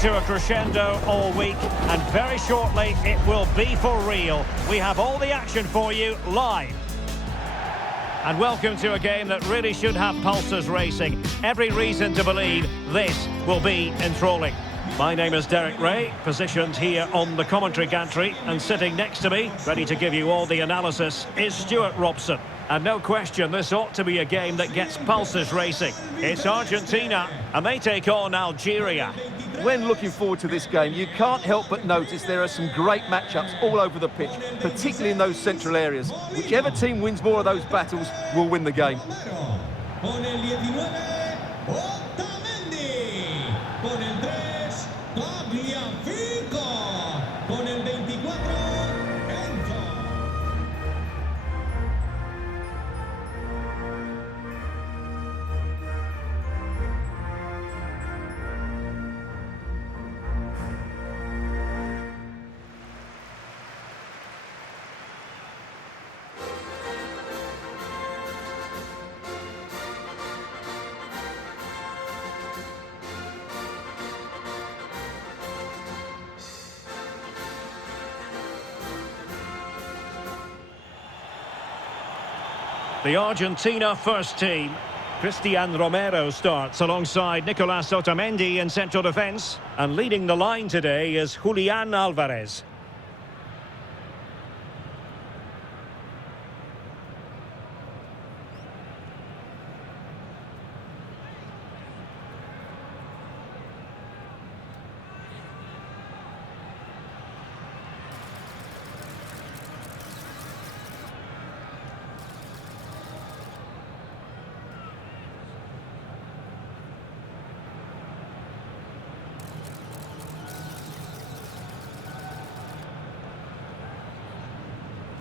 to a crescendo all week, and very shortly it will be for real. We have all the action for you live. And welcome to a game that really should have pulses racing. Every reason to believe this will be enthralling. My name is Derek Ray, positioned here on the commentary gantry, and sitting next to me, ready to give you all the analysis, is Stuart Robson. And no question, this ought to be a game that gets pulses racing. It's Argentina, and they take on Algeria. When looking forward to this game, you can't help but notice there are some great matchups all over the pitch, particularly in those central areas. Whichever team wins more of those battles will win the game. The Argentina first team. Cristian Romero starts alongside Nicolas Otamendi in central defence. And leading the line today is Julian Alvarez.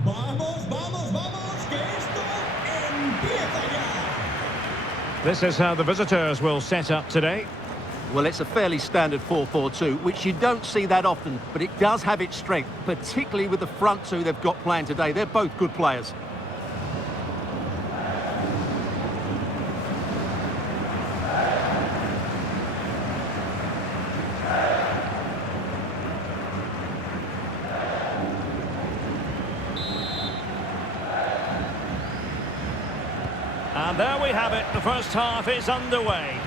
Vamos, vamos, vamos, que esto empieza ya. This is how the visitors will set up today. Well, it's a fairly standard 4-4-2, which you don't see that often, but it does have its strength, particularly with the front two they've got playing today. They're both good players. And there we have it, the first half is underway.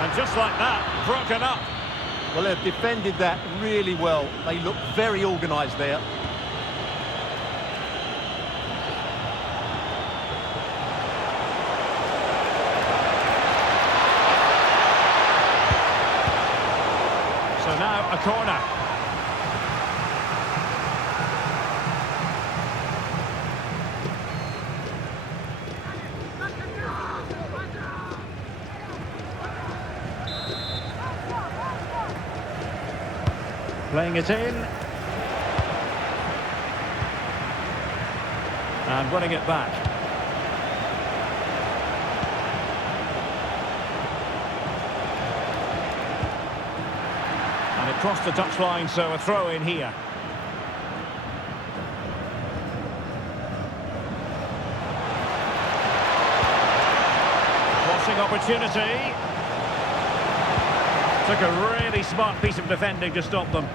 And just like that, broken up. Well, they've defended that really well. They look very organised there. So now a corner. Playing it in. And winning it back. And it crossed the touchline, so a throw in here. Crossing opportunity. Took a really smart piece of defending to stop them.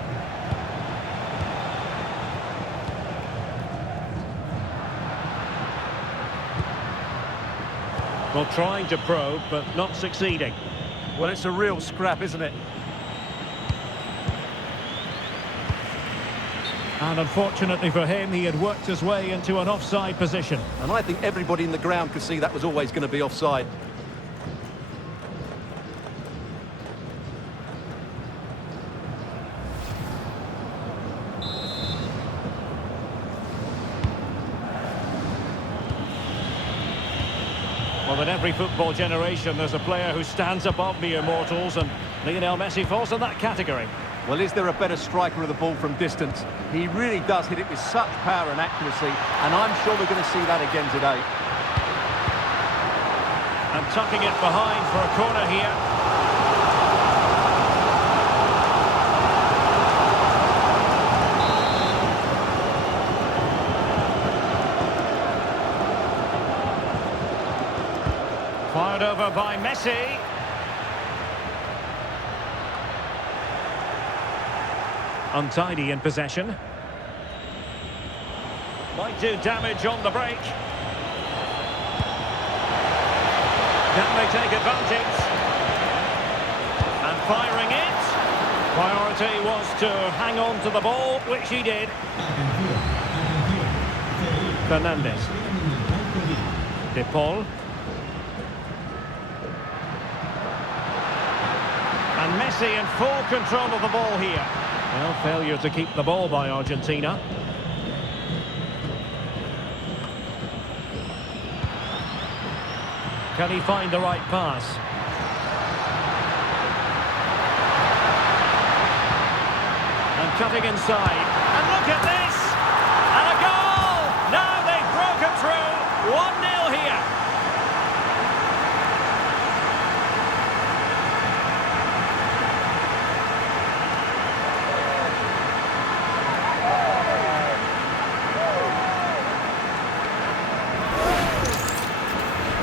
Well, trying to probe, but not succeeding. Well, it's a real scrap, isn't it? And unfortunately for him, he had worked his way into an offside position. And I think everybody in the ground could see that was always going to be offside. Well, in every football generation, there's a player who stands above the immortals, and Lionel Messi falls in that category. Well, is there a better striker of the ball from distance? He really does hit it with such power and accuracy, and I'm sure we're going to see that again today. And tucking it behind for a corner here. over by Messi. Untidy in possession. Might do damage on the break. Can they take advantage? And firing it. Priority was to hang on to the ball, which he did. Fernandez. De Paul. And Messi in full control of the ball here. Well, failure to keep the ball by Argentina. Can he find the right pass? And cutting inside. And look at this! And a goal! Now they've broken through. 1-0 here.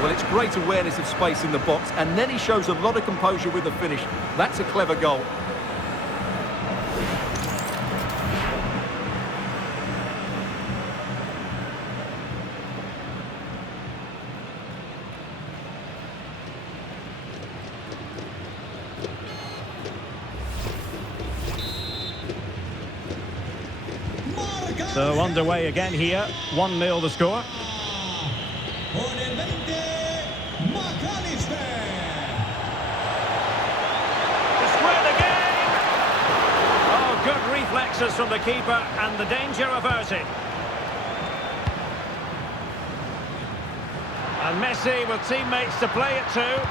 Well, it's great awareness of space in the box, and then he shows a lot of composure with the finish. That's a clever goal. So underway again here. 1-0 the score. Con el 20, McAllister. To square the game. Oh, good reflexes from the keeper and the danger averted. And Messi with teammates to play it to.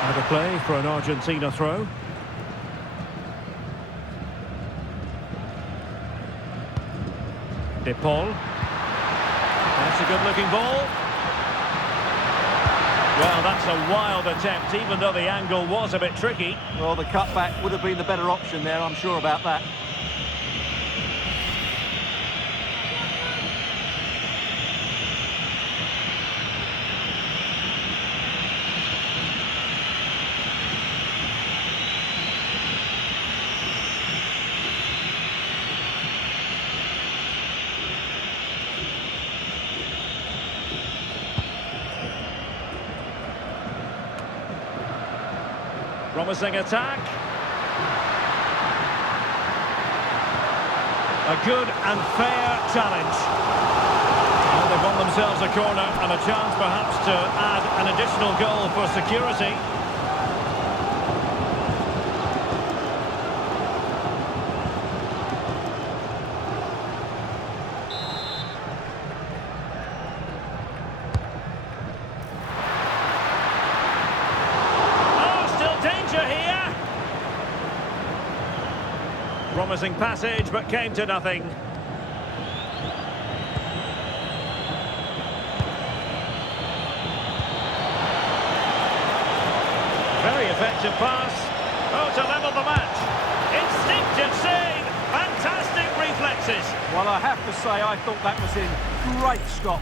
Out of play for an Argentina throw. De Paul. That's a good-looking ball. Well, that's a wild attempt, even though the angle was a bit tricky. Well, the cutback would have been the better option there, I'm sure about that. Promising attack. A good and fair challenge. Well, they've won themselves a corner and a chance perhaps to add an additional goal for security. Promising passage, but came to nothing. Very effective pass. Oh, to level the match. Instinctive save. Fantastic reflexes. Well, I have to say, I thought that was in. Great stop.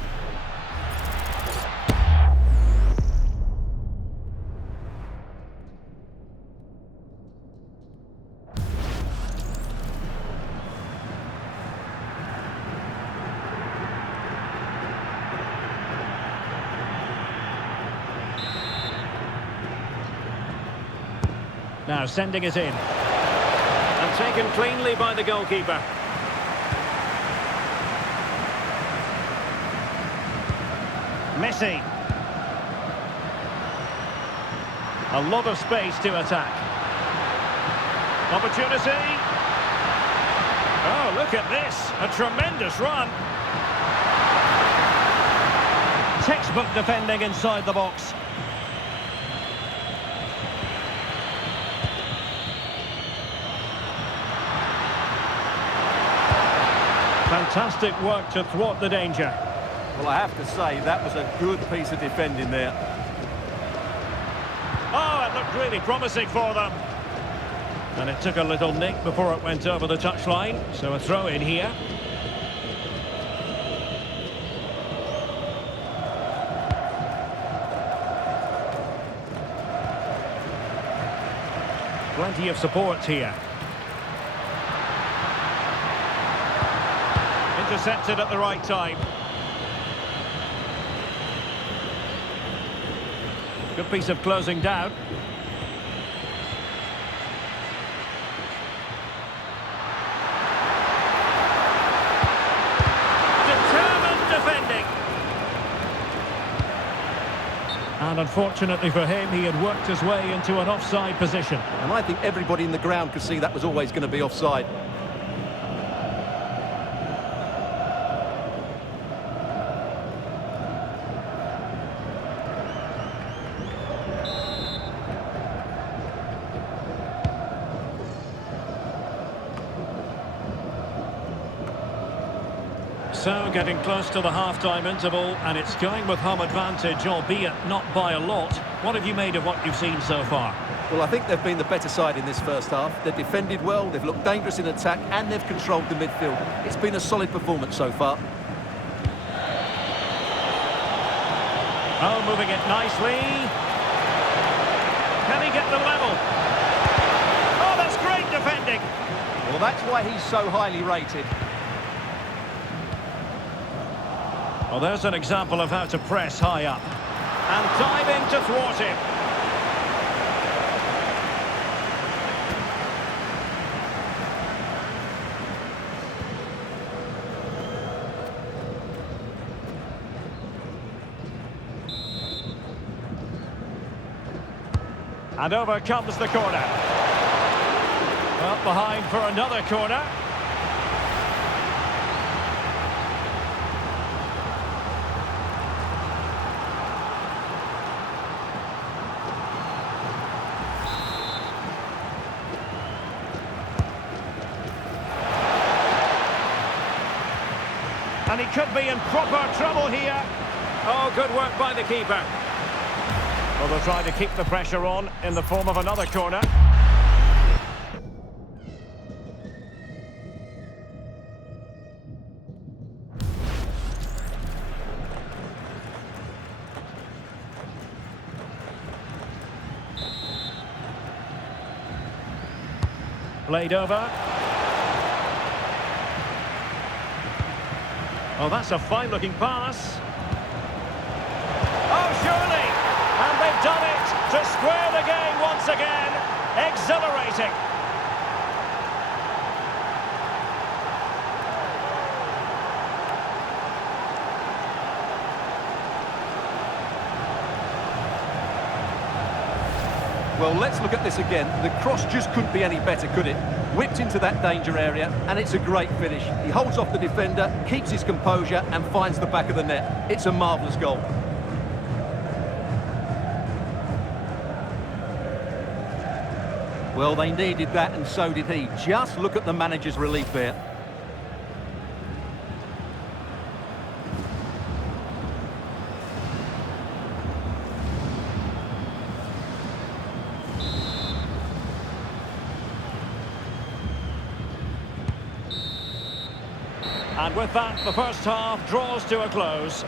Now sending it in. And taken cleanly by the goalkeeper. Messi. A lot of space to attack. Opportunity. Oh, look at this. A tremendous run. Textbook defending inside the box. Fantastic work to thwart the danger. Well, I have to say, that was a good piece of defending there. Oh, it looked really promising for them. And it took a little nick before it went over the touchline. So a throw in here. Plenty of support here. Intercepted at the right time. Good piece of closing down. Determined defending. And unfortunately for him, he had worked his way into an offside position. And I think everybody in the ground could see that was always going to be offside. So, getting close to the half-time interval, and it's going with home advantage, albeit not by a lot. What have you made of what you've seen so far? Well, I think they've been the better side in this first half. They've defended well, they've looked dangerous in attack, and they've controlled the midfield. It's been a solid performance so far. Oh, moving it nicely. Can he get the level? Oh, that's great defending. Well, that's why he's so highly rated. Well, there's an example of how to press high up. And diving to thwart him. And over comes the corner. Up behind for another corner. And he could be in proper trouble here. Oh, good work by the keeper. Well, they'll try to keep the pressure on in the form of another corner. Played over. Oh, that's a fine-looking pass. Oh, surely! And they've done it to square the game once again. Exhilarating. Well, let's look at this again. The cross just couldn't be any better, could it? Whipped into that danger area, and it's a great finish. He holds off the defender, keeps his composure, and finds the back of the net. It's a marvellous goal. Well, they needed that, and so did he. Just look at the manager's relief there. And with that, the first half draws to a close.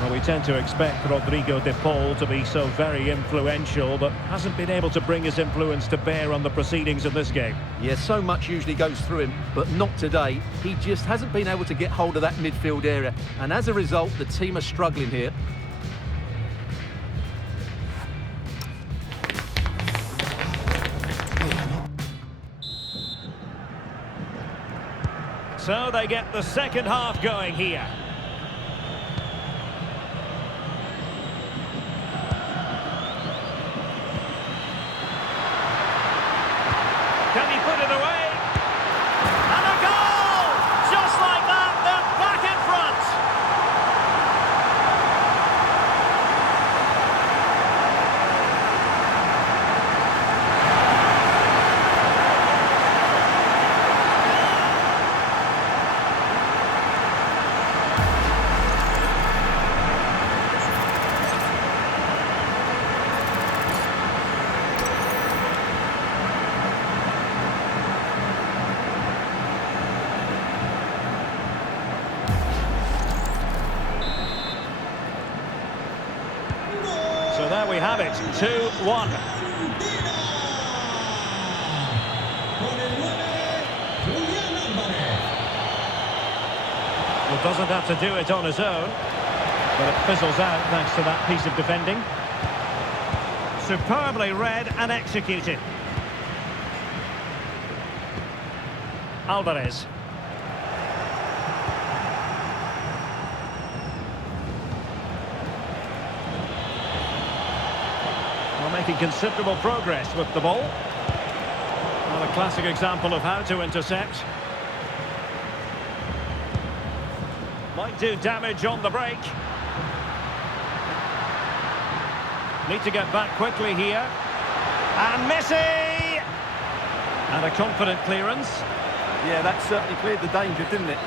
Well, we tend to expect Rodrigo de Paul to be so very influential, but hasn't been able to bring his influence to bear on the proceedings of this game. Yeah, so much usually goes through him, but not today. He just hasn't been able to get hold of that midfield area, and as a result, the team are struggling here. So they get the second half going here. Can he put it away? And a goal! Just like that, they're back in front. There we have it, 2-1. Argentina. Con el 9, Julián Álvarez. Well, doesn't have to do it on his own, but it fizzles out thanks to that piece of defending. Superbly read and executed. Alvarez. Well, making considerable progress with the ball. Well, a classic example of how to intercept. Might do damage on the break. Need to get back quickly here. And Messi! And a confident clearance. Yeah, that certainly cleared the danger, didn't it?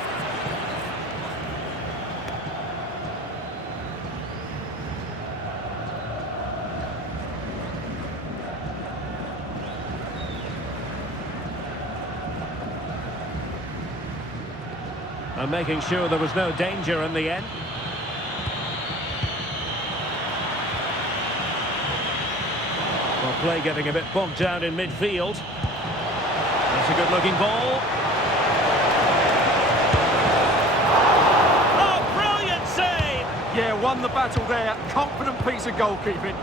And making sure there was no danger in the end. Well, play getting a bit bogged down in midfield. That's a good-looking ball. Oh, brilliant save! Yeah, won the battle there. Confident piece of goalkeeping.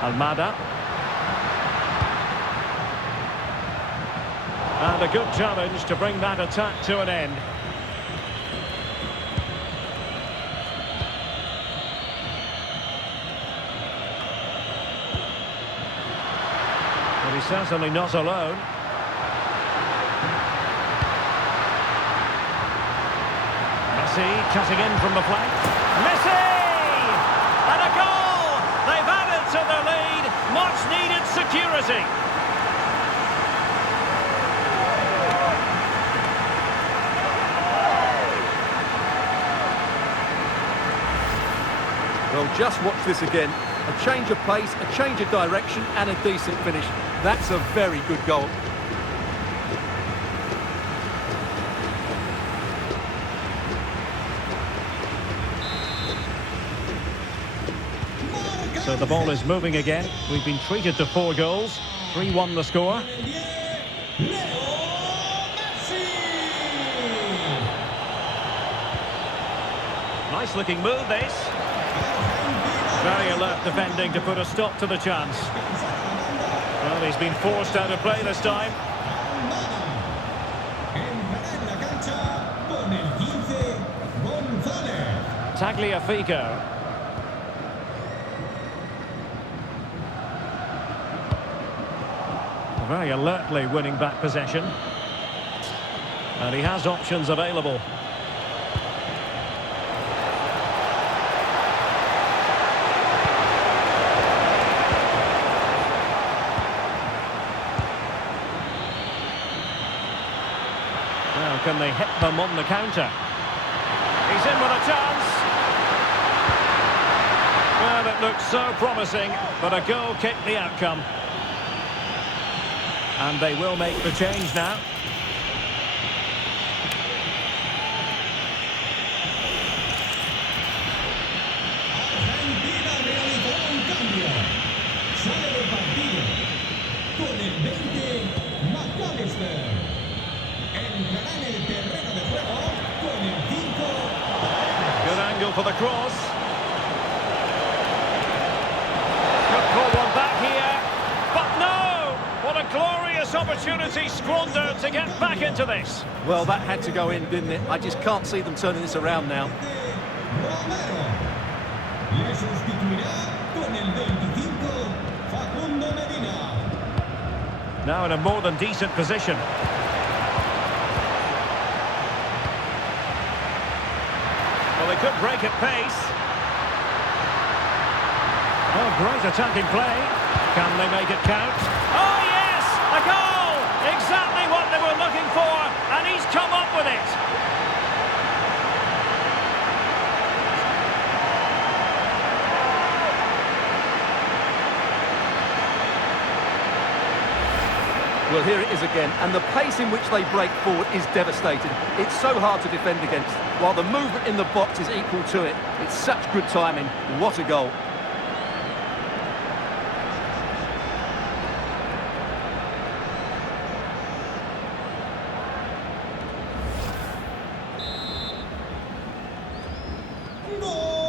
Almada. And a good challenge to bring that attack to an end. But he's certainly not alone. Messi cutting in from the flank. Messi! And a goal! They've added to their lead. Much needed security. Well, just watch this again. A change of pace, a change of direction, and a decent finish. That's a very good goal. So the ball is moving again. We've been treated to 4 goals. 3-1 the score. Nice looking move, this. Very alert defending to put a stop to the chance. Well, he's been forced out of play this time. Tagliafico. Very alertly winning back possession. And he has options available. Now, can they hit them on the counter? He's in with a chance. Well, it looked so promising, but a goal kicked the outcome. And they will make the change now. Argentina realizará un cambio. Sale del partido con el 20, McAllister. Entrará en el terreno de juego con el 5. Good angle for the cross. Could pull one back here. But no! What a glorious opportunity squandered to get back into this. Well, that had to go in, didn't it? I just can't see them turning this around now. Romero. Le sustituirá con el 25, Facundo Medina. Now in a more than decent position. Well, they could break at pace. Oh, great attacking play. Can they make it count? Oh, yes! A goal! Exactly what they were looking for, and he's come up with it. Well, here it is again, and the pace in which they break forward is devastating. It's so hard to defend against, while the movement in the box is equal to it. It's such good timing. What a goal.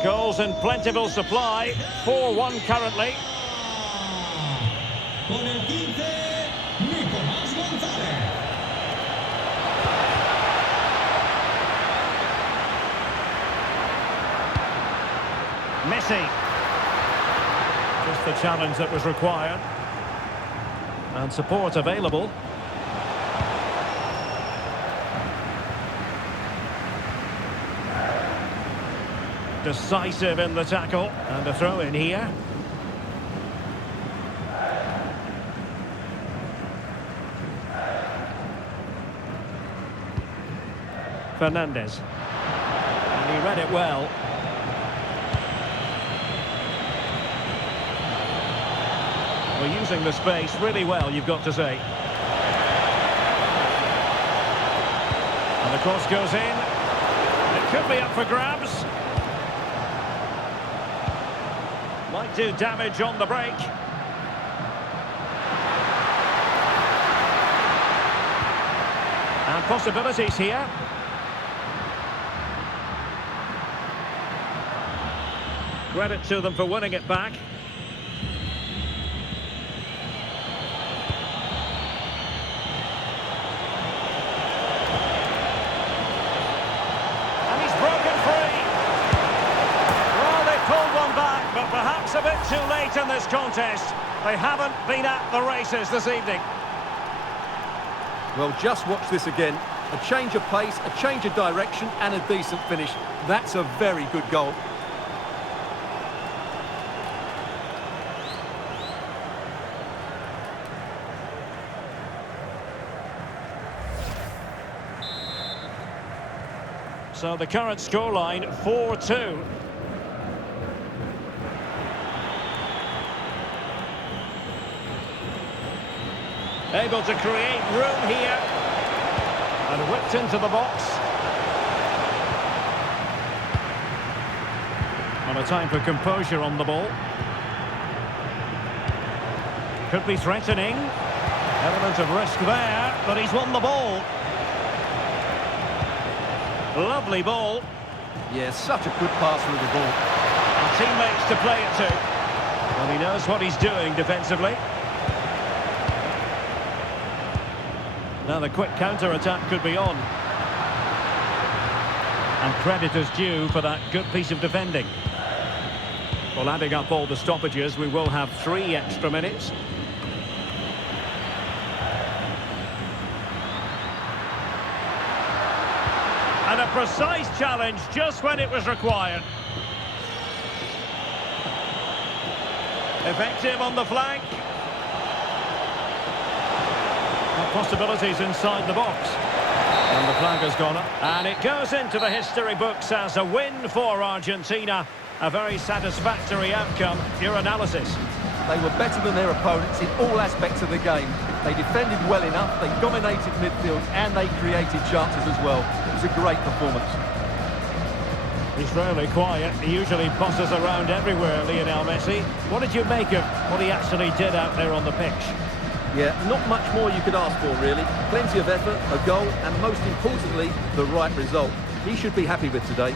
Goals in plentiful supply. 4-1 currently. Con el 15, Nicolás González. Messi. Just the challenge that was required. And support available. Decisive in the tackle. And a throw in here. Fernandez. And he read it well. We're using the space really well, you've got to say. And the cross goes in. It could be up for grabs. Might do damage on the break. And possibilities here. Credit to them for winning it back. And he's broken free. Well, they pulled one back, but perhaps a bit too late in this contest. They haven't been at the races this evening. Well, just watch this again. A change of pace, a change of direction, and a decent finish. That's a very good goal. So the current scoreline, 4-2. Able to create room here. And whipped into the box. And a time for composure on the ball. Could be threatening. Element of risk there, but he's won the ball. Lovely ball. Yeah, such a good pass with the ball. And teammates to play it to. Well, he knows what he's doing defensively. Now the quick counter-attack could be on. And credit is due for that good piece of defending. Well, adding up all the stoppages, we will have 3 extra minutes. And a precise challenge just when it was required. Effective on the flank. And possibilities inside the box. And the flag has gone up. And it goes into the history books as a win for Argentina. A very satisfactory outcome. Your analysis? They were better than their opponents in all aspects of the game. They defended well enough, they dominated midfield, and they created chances as well. It was a great performance. He's rarely quiet. He usually bosses around everywhere, Lionel Messi. What did you make of what he actually did out there on the pitch? Yeah, not much more you could ask for, really. Plenty of effort, a goal, and most importantly, the right result. He should be happy with today.